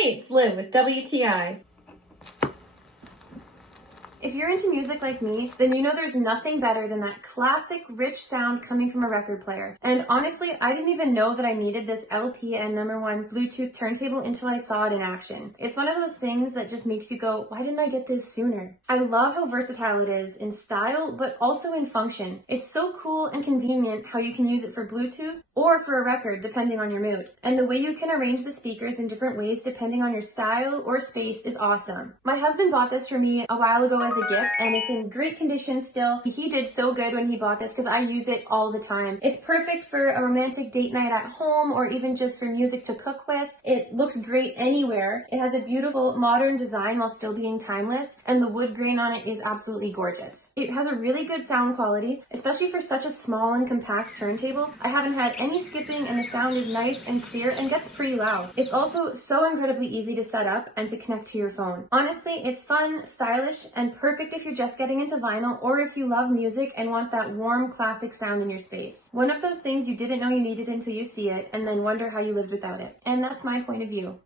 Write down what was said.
Hey, it's Liv with WTI. If you're into music like me, then you know there's nothing better than that classic, rich sound coming from a record player. And honestly, I didn't even know that I needed this LP&No.1 Bluetooth turntable until I saw it in action. It's one of those things that just makes you go, why didn't I get this sooner? I love how versatile it is in style, but also in function. It's so cool and convenient how you can use it for Bluetooth or for a record, depending on your mood. And the way you can arrange the speakers in different ways depending on your style or space is awesome. My husband bought this for me a while ago as a gift, and it's in great condition still. He did so good when he bought this because I use it all the time. It's perfect for a romantic date night at home or even just for music to cook with. It looks great anywhere. It has a beautiful modern design while still being timeless, and the wood grain on it is absolutely gorgeous. It has a really good sound quality, especially for such a small and compact turntable. I haven't had any skipping, and the sound is nice and clear and gets pretty loud. It's also so incredibly easy to set up and to connect to your phone. Honestly, it's fun, stylish, and perfect if you're just getting into vinyl or if you love music and want that warm, classic sound in your space. One of those things you didn't know you needed until you see it and then wonder how you lived without it. And that's my point of view.